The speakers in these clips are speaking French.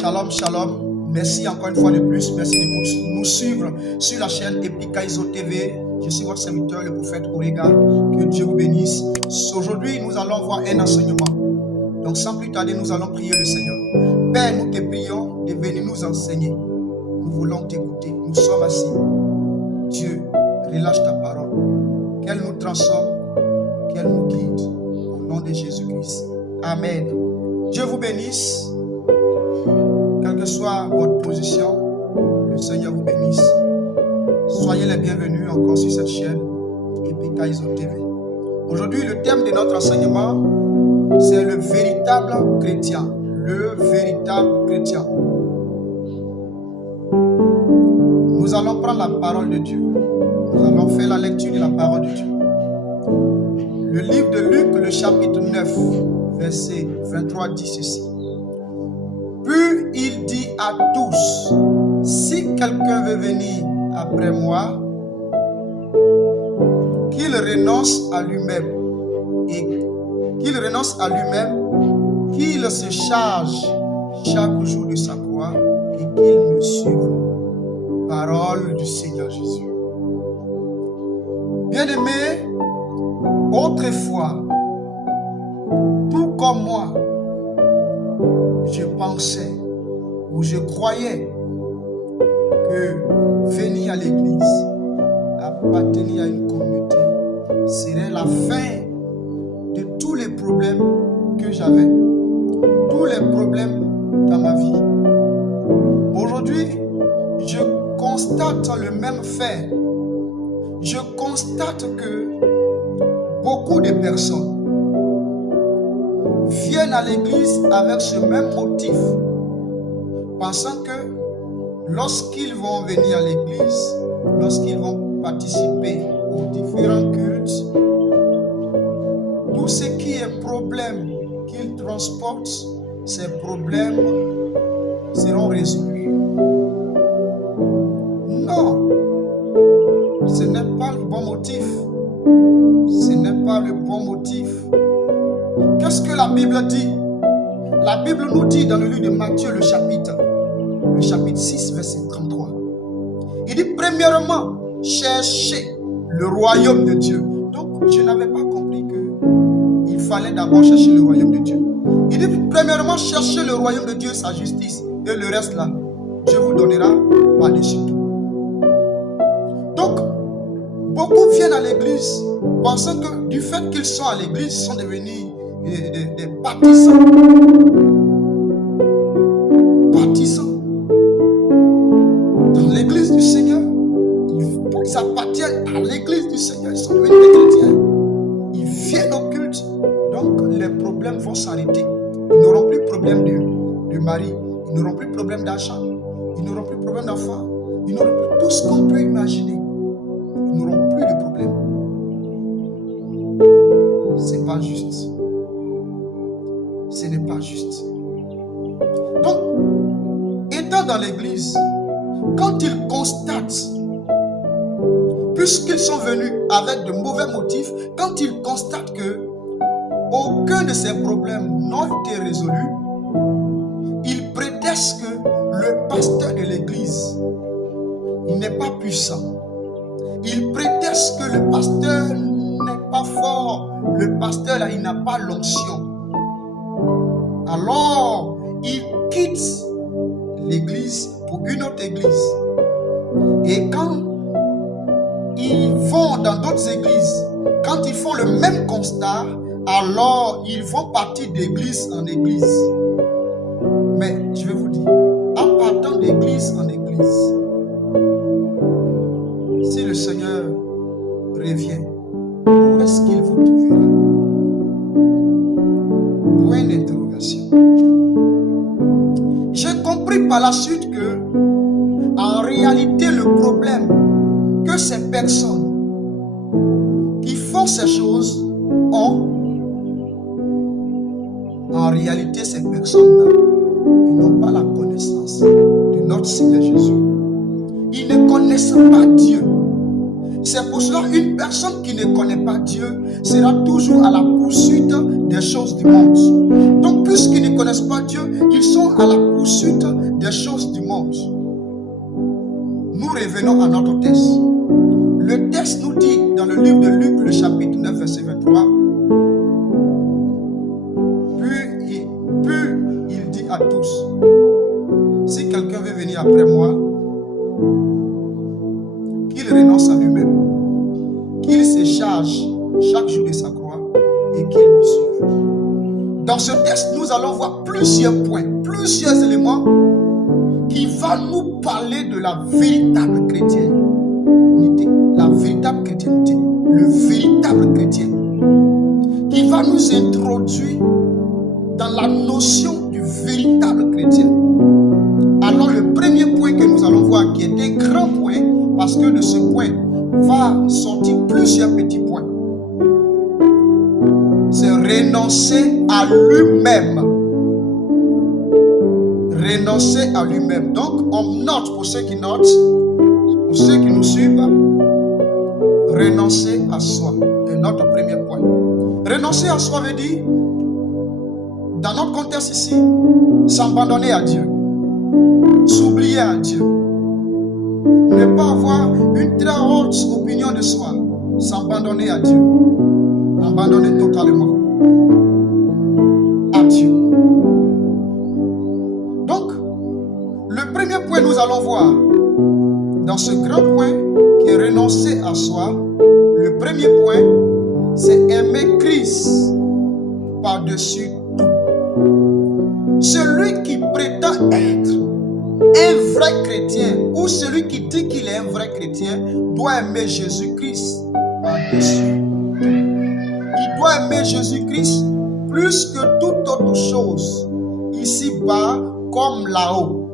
Shalom, shalom. Merci encore une fois de plus. Merci de nous suivre sur la chaîne Epikaizo TV. Je suis votre serviteur, le prophète Orega. Que Dieu vous bénisse. Aujourd'hui, nous allons voir un enseignement. Donc, sans plus tarder, nous allons prier le Seigneur. Père, nous te prions de venir nous enseigner. Nous voulons t'écouter. Nous sommes assis. Dieu, relâche ta parole. Qu'elle nous transforme, qu'elle nous guide. Au nom de Jésus-Christ. Amen. Dieu vous bénisse. Quelle que soit votre position, le Seigneur vous bénisse. Soyez les bienvenus encore sur cette chaîne Epikaizo TV. Aujourd'hui, le thème de notre enseignement, c'est le véritable chrétien. Le véritable chrétien. Nous allons prendre la parole de Dieu. Nous allons faire la lecture de la parole de Dieu. Le livre de Luc, le chapitre 9, verset 23 dit ceci. Puis il dit à tous, si quelqu'un veut venir après moi, qu'il renonce à lui-même et qu'il se charge chaque jour de sa croix et qu'il me suive. Parole du Seigneur Jésus. Bien-aimés, autrefois, tout comme moi, je pensais ou je croyais que venir à l'église, appartenir à une communauté, serait la fin de tous les problèmes que j'avais, tous les problèmes dans ma vie. Aujourd'hui, je constate le même fait. Je constate que beaucoup de personnes viennent à l'église avec ce même motif, pensant que lorsqu'ils vont venir à l'église, lorsqu'ils vont participer aux différents cultes, tout ce qui est problème qu'ils transportent, ces problèmes seront résolus. Non, ce n'est pas le bon motif. Ce n'est pas le bon motif. Qu'est-ce que la Bible dit? La Bible nous dit dans le livre de Matthieu, le chapitre 6, verset 33. Il dit, premièrement, cherchez le royaume de Dieu. Donc, je n'avais pas compris qu'il fallait d'abord chercher le royaume de Dieu. Il dit, premièrement, cherchez le royaume de Dieu, sa justice, et le reste là, Dieu vous donnera par-dessus tout. Donc, beaucoup viennent à l'église pensant que du fait qu'ils sont à l'église, ils sont devenus des partisans. Partisans. Dans l'église du Seigneur, ils appartiennent à l'église du Seigneur, ils sont devenus des chrétiens. Ils viennent au culte, donc les problèmes vont s'arrêter. Ils n'auront plus de problème de mari, ils n'auront plus de problème d'argent, ils n'auront plus de problème d'enfants, ils n'auront plus tout ce qu'on peut imaginer. Ils n'auront plus de problème. C'est pas juste. Ce n'est pas juste. Donc, étant dans l'église, quand ils constatent, puisqu'ils sont venus avec de mauvais motifs, quand ils constatent que aucun de ces problèmes n'a été résolu, ils prétextent que le pasteur de l'église, il n'est pas puissant. Ils prétextent que le pasteur n'est pas fort. Le pasteur là, il n'a pas l'onction. Alors, ils quittent l'église pour une autre église. Et quand ils vont dans d'autres églises, quand ils font le même constat, alors ils vont partir d'église en église. Mais je vais vous dire, en partant d'église en église, si le Seigneur revient, où est-ce qu'il vous trouvera? Point d'interrogation. J'ai compris par la suite que, en réalité, le problème que ces personnes qui font ces choses ont, en réalité, ces personnes-là, ils n'ont pas la connaissance de notre Seigneur Jésus. Ils ne connaissent pas Dieu. C'est pour cela qu'une personne qui ne connaît pas Dieu sera toujours à la poursuite des choses du monde. Donc, puisqu'ils ne connaissent pas Dieu, ils sont à la poursuite revenons à notre texte. Le texte nous dit dans le livre de Luc, le chapitre 9, verset 23, puis il dit à tous, si quelqu'un veut venir après moi, qu'il renonce à lui-même, qu'il se charge chaque jour de sa croix et qu'il me suive. Dans ce texte, nous allons voir plusieurs points, plusieurs éléments qui vont nous parler de la véritable chrétienté, la véritable chrétienté, le véritable chrétien, qui va nous introduire dans la notion du véritable chrétien. Alors le premier point que nous allons voir, qui est un grand point, parce que de ce point va sortir plusieurs petits points, c'est renoncer à lui-même. Renoncer à lui-même. Donc, on note, pour ceux qui notent, pour ceux qui nous suivent, renoncer à soi. C'est notre premier point. Renoncer à soi veut dire, dans notre contexte ici, s'abandonner à Dieu, s'oublier à Dieu, ne pas avoir une très haute opinion de soi, s'abandonner à Dieu, abandonner totalement à Dieu. Donc, le premier point nous allons voir dans ce grand point qui est renoncer à soi. Le premier point, c'est aimer Christ par-dessus tout. Celui qui prétend être un vrai chrétien ou celui qui dit qu'il est un vrai chrétien doit aimer Jésus-Christ par-dessus tout. Il doit aimer Jésus-Christ plus que toute autre chose, ici-bas comme là-haut,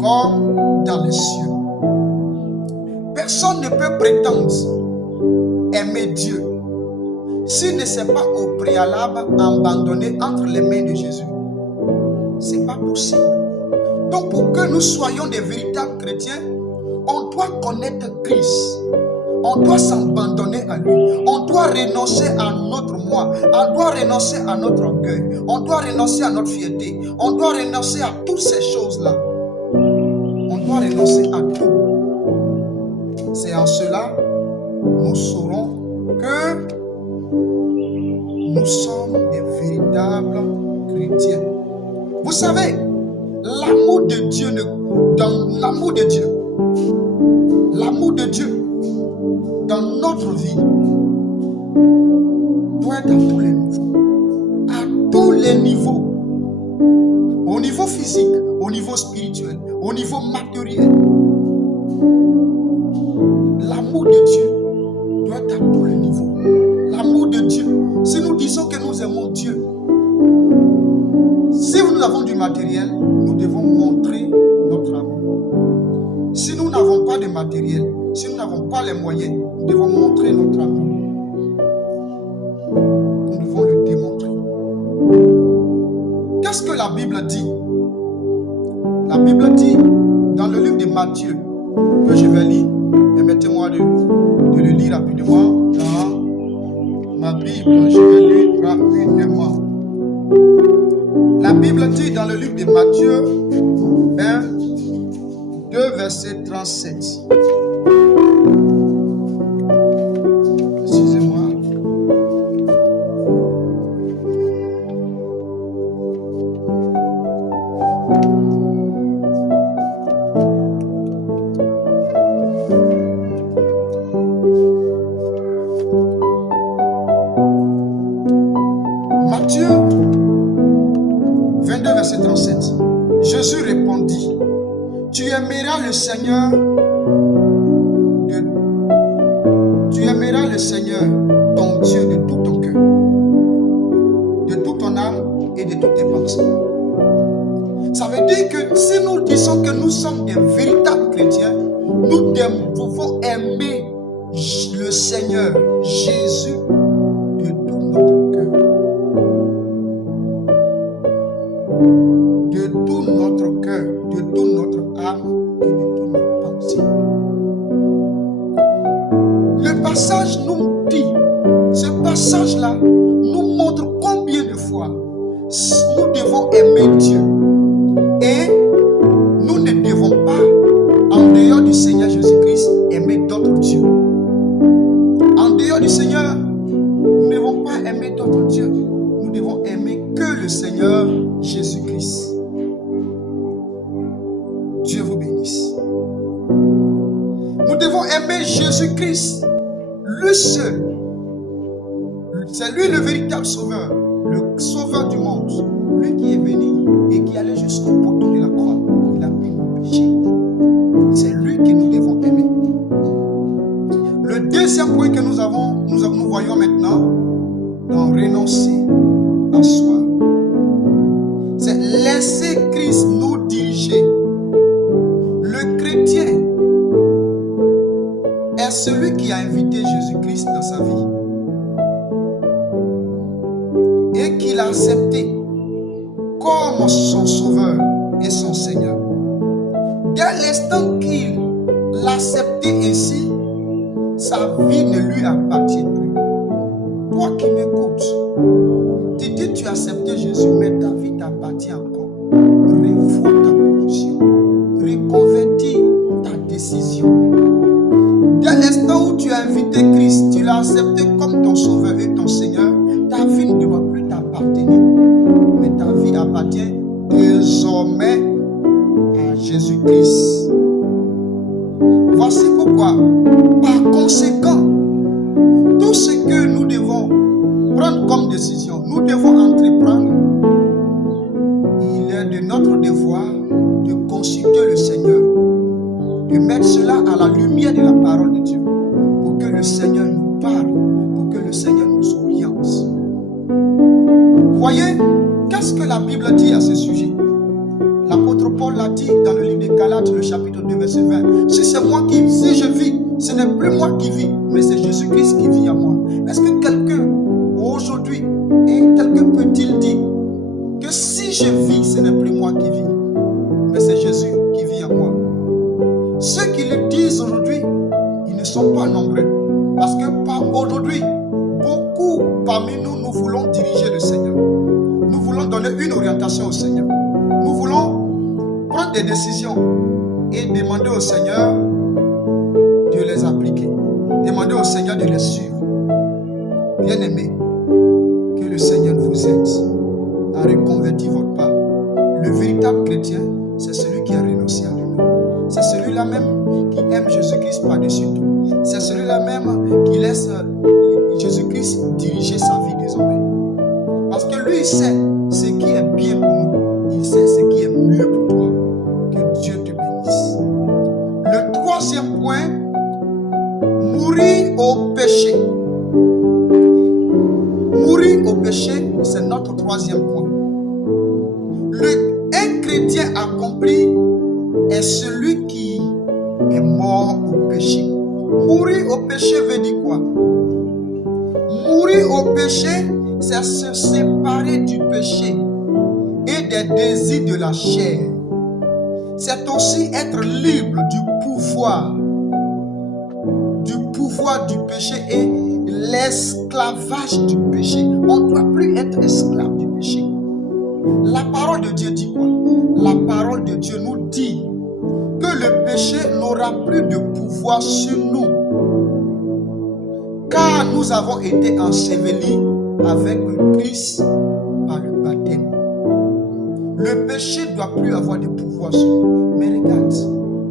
comme dans les cieux. Personne ne peut prétendre aimer Dieu s'il ne s'est pas au préalable abandonné entre les mains de Jésus. Ce n'est pas possible. Donc pour que nous soyons des véritables chrétiens, on doit connaître Christ. On doit s'abandonner à lui. On doit renoncer à notre moi. On doit renoncer à notre orgueil. On doit renoncer à notre fierté. On doit renoncer à toutes ces choses-là. On doit renoncer à tout. C'est en cela nous saurons que nous sommes des véritables chrétiens. Vous savez, l'amour de Dieu, l'amour de Dieu dans notre vie doit être à tous les niveaux. À tous les niveaux. Au niveau physique, au niveau spirituel, au niveau matériel. L'amour de Dieu doit être à tous les niveaux. L'amour de Dieu. Si nous disons que nous aimons Dieu, si nous avons du matériel, nous devons montrer notre amour. Si nous n'avons pas de matériel, si nous n'avons pas les moyens, nous devons montrer notre amour. Nous devons le démontrer. Qu'est-ce que la Bible dit? La Bible dit dans le livre de Matthieu, que je vais lire, permettez-moi de le lire rapidement dans ma Bible, je vais lire rapidement. La Bible dit dans le livre de Matthieu 2, verset 37. Excusez-moi. Matthieu 22, verset 37. Jésus répondit, tu aimeras le Seigneur, ton Dieu, de tout ton cœur, de toute ton âme et de toutes tes pensées. Ça veut dire que si nous disons que nous sommes des véritables chrétiens, nous devons aimer le Seigneur Jésus de tout notre cœur, de tout notre cœur, de toute notre âme et de toute notre pensée. Le passage nous dit, ce passage-là nous montre combien de fois nous devons aimer Dieu et nous ne devons pas, en dehors aimer d'autres dieux. Nous devons aimer que le Seigneur Jésus-Christ. Dieu vous bénisse. Nous devons aimer Jésus-Christ, lui seul. C'est lui le véritable sauveur, le sauveur du monde. Lui qui est venu et qui allait jusqu'au poteau de la croix. Il a pris nos péchés. C'est lui que nous devons aimer. Le deuxième point que nous voyons maintenant dans renoncer à soi, c'est laisser Christ nous diriger. Le chrétien est celui qui a invité Jésus-Christ dans sa vie et qui l'a accepté comme son sauveur et son Seigneur. Dès l'instant qu'il l'a accepté ainsi, sa vie ne lui appartient plus. Toi qui m'écoutes, tu dis tu as accepté Jésus, mais ta vie t'appartient encore. Revois ta position, reconvertis ta décision. Dès l'instant où tu as invité Christ, tu l'as accepté comme ton sauveur et ton Seigneur, ta vie ne doit plus t'appartenir, mais ta vie appartient désormais à Jésus-Christ. Voici pourquoi, par conséquent, tout ce que nous devons prendre comme décision, nous devons entreprendre, il est de notre devoir de consulter le Seigneur, de mettre cela à la lumière de la parole de Dieu, pour que le Seigneur nous parle, pour que le Seigneur nous oriente. Voyez, qu'est-ce que la Bible dit à ce sujet? L'apôtre Paul l'a dit dans le livre de Galates, le chapitre 2, verset 20. Si je vis, ce n'est plus moi qui vis, mais c'est Jésus-Christ qui vit en moi. Est-ce que quelqu'un, aujourd'hui, quelqu'un peut-il dire que si je vis, ce n'est plus moi qui vis, mais c'est Jésus qui vit en moi? Ceux qui le disent aujourd'hui, ils ne sont pas nombreux. Parce que aujourd'hui, beaucoup parmi nous, nous voulons diriger le Seigneur. Nous voulons donner une orientation au Seigneur. Nous voulons prendre des décisions et demander au Seigneur de les appliquer. Demander au Seigneur de les suivre. Bien-aimés, que le Seigneur vous aide à reconvertir votre part. Le véritable chrétien, c'est celui qui a renoncé à lui-même. C'est celui-là même qui aime Jésus-Christ par-dessus tout. C'est celui-là même qui laisse Jésus-Christ diriger sa vie désormais. Parce que lui, il sait ce qui est bien pour nous. Il sait ce qui est mieux pour toi. Que Dieu te bénisse. Le troisième point, mourir au péché. Mourir au péché, c'est notre troisième point. Un chrétien accompli est celui qui est mort au péché. Mourir au péché veut dire quoi? Mourir au péché, c'est se séparer du péché et des désirs de la chair. C'est aussi être libre du pouvoir du péché et l'esclavage du péché. On ne doit plus être esclave du péché. La parole de Dieu dit quoi? La parole de Dieu nous dit que le péché n'aura plus de pouvoir sur nous, car nous avons été ensevelis avec le Christ par le baptême. Le péché ne doit plus avoir de pouvoir sur nous. Mais regarde,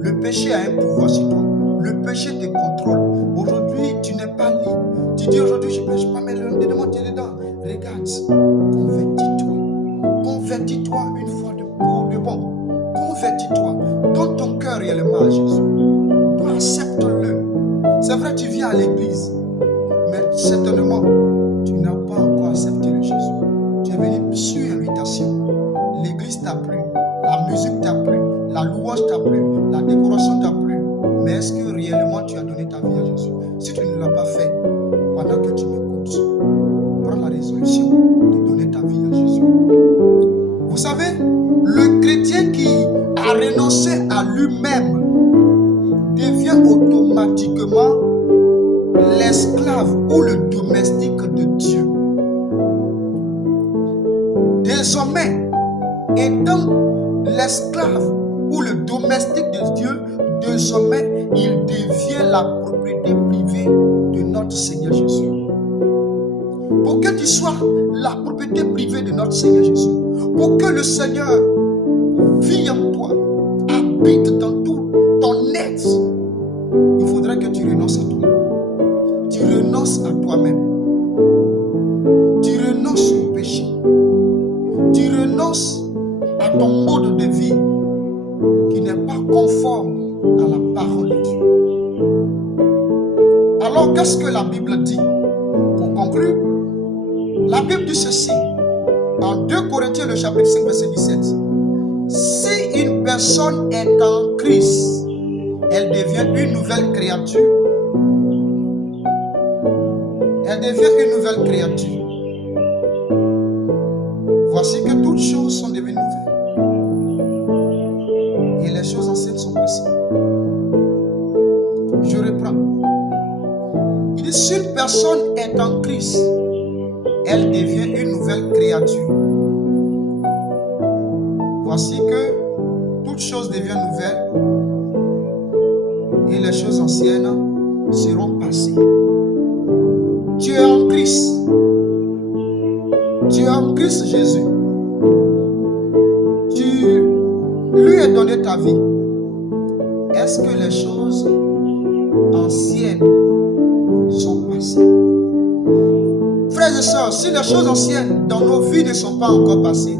le péché a un pouvoir sur toi. Le péché te contrôle. Aujourd'hui, tu n'es pas libre. Tu dis aujourd'hui, je ne pêche pas, mais le lendemain, tu es dedans. Regarde, convertis-toi. Convertis-toi une fois de bon. Convertis-toi. Donne ton cœur réellement à Jésus. Toi, accepte-le. C'est vrai, tu viens à l'église, mais certainement, tu n'as pas encore accepté le Jésus. Tu es venu sur invitation. L'église t'a plu, la musique t'a plu, la louange t'a plu, la décoration t'a plu. Mais est-ce que réellement tu as donné ta vie à Jésus? Si tu ne l'as pas fait, pendant que tu m'écoutes, prends la résolution de donner ta vie à Jésus. Vous savez, le chrétien qui a renoncé à lui-même devient automatiquement l'esclave ou le domestique de Dieu. Désormais, étant l'esclave ou le domestique de Dieu, désormais, il devient la propriété privée de notre Seigneur Jésus. Pour que tu sois la propriété privée de notre Seigneur Jésus. Pour que le Seigneur vit en toi, habite dans tout ton être. Il faudrait que tu renonces à toi. Tu renonces à toi-même. Tu renonces au péché. Tu renonces à ton mode de vie qui n'est pas conforme à la parole de Dieu. Alors, qu'est-ce que la Bible dit? Pour conclure, la Bible dit ceci, en 2 Corinthiens, le chapitre 5, verset 17. Si une personne est en Christ, elle devient une nouvelle créature. Elle devient une nouvelle créature. Voici que toutes choses sont devenues nouvelles. Et les choses anciennes sont passées. Je reprends. Il dit, si une personne est en Christ, elle devient une nouvelle créature. Voici que toutes choses deviennent nouvelles et les choses anciennes seront passées. Tu es en Christ. Tu es en Christ Jésus. Tu lui as donné ta vie. Est-ce que les choses anciennes sont passées? Frères et sœurs, si les choses anciennes dans nos vies ne sont pas encore passées,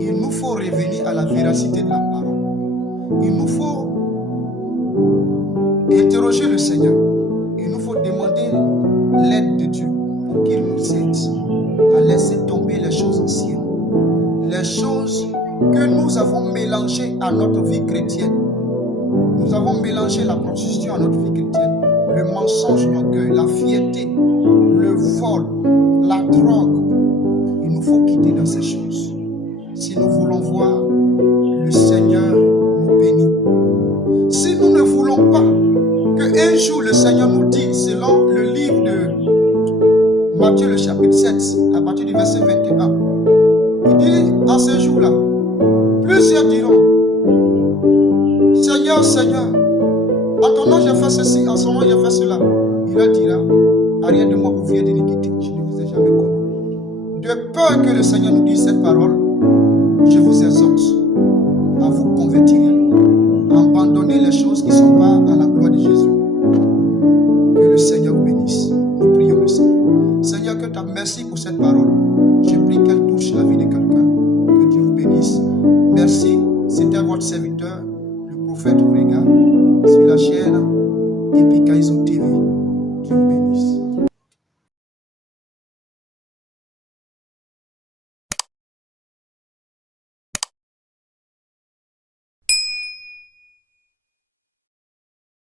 il nous faut revenir à la véracité de la parole. Il nous faut interroger le Seigneur. Il nous faut demander l'aide de Dieu pour qu'il nous aide à laisser tomber les choses anciennes. Les choses que nous avons mélangées à notre vie chrétienne. Nous avons mélangé la prostitution à notre vie chrétienne. Le mensonge, l'orgueil, la fierté, le vol, la drogue. Il nous faut quitter dans ces choses. Si nous voulons voir le Seigneur nous bénir. Si nous ne voulons pas qu'un jour le Seigneur nous dise, selon le livre de Matthieu le chapitre 7, à partir du verset 21, il dit en ce jour-là, plusieurs diront, Seigneur, Seigneur, en ton nom j'ai fait ceci, en son nom j'ai fait cela. Il leur dira, arrière de moi, vous vivez d'iniquité, je ne vous ai jamais connu. De peur que le Seigneur nous dise cette parole, je vous exhorte à vous convertir, à abandonner les choses qui ne sont pas à la gloire de Jésus. Que le Seigneur vous bénisse. Nous prions le Seigneur. Seigneur, que ta merci pour cette parole. Je prie qu'elle touche la vie de quelqu'un. Que Dieu vous bénisse. Merci. C'était votre serviteur, le prophète Orega, sur la chaîne Epikaizo TV. Dieu vous bénisse.